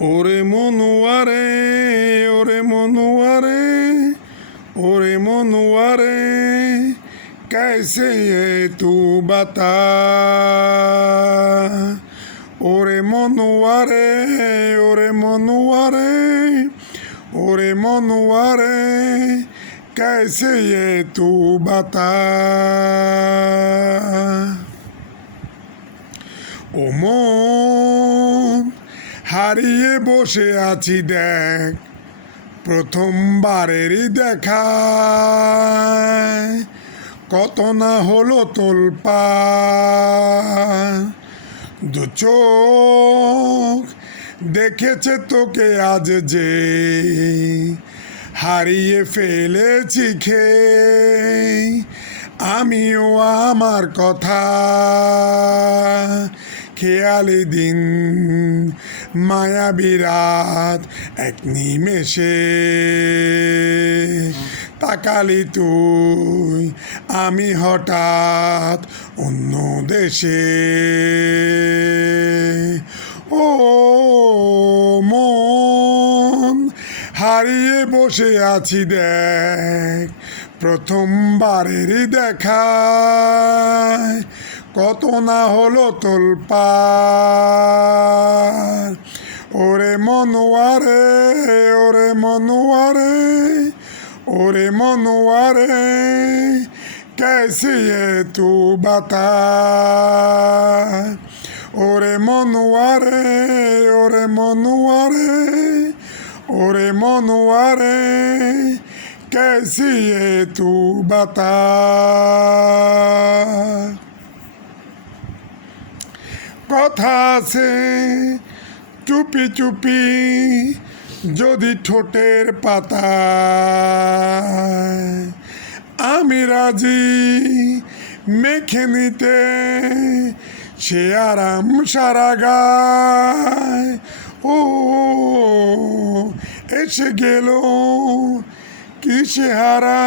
ওরে মনুয়ারে, ওরে মনুয়ারে, ওরে মনুয়ারে, कैसे है तू बता। ওরে মনুয়ারে, ওরে মনুয়ারে, ওরে মনুয়ারে, कैसे है तू बता। ও মন, হারিয়ে বসে আছি দেখ প্রথমবারেরই দেখা, কত না হলো তোলপাড়, দু চোখ দেখেছে তোকে আজ যে হারিয়ে ফেলেছি খেয়ে আমিও আমার কথা। খেয়ালি দিন মায়াবী রাত এক নিমেষে তাকালি তুই আমি হঠাৎ অন্য দেশে। ও মন, হারিয়ে বসে আছি দেখ প্রথমবারেরই দেখায়, কত না হলো তোলপাড়। ওরে মনুয়ারে, ওরে মনুয়ারে, ওরে মনুয়ারে, कैसे है तू बता। ওরে মনুয়ারে, ওরে মনুয়ারে, ওরে মনুয়ারে, कैसे है तू बता। কথা আছে চুপি চুপি যদি ঠোঁটের পাতা, আমি রাজি মেখে নিতে সে আরাম সারা গায়। ও এসে গেল কিসে হারা।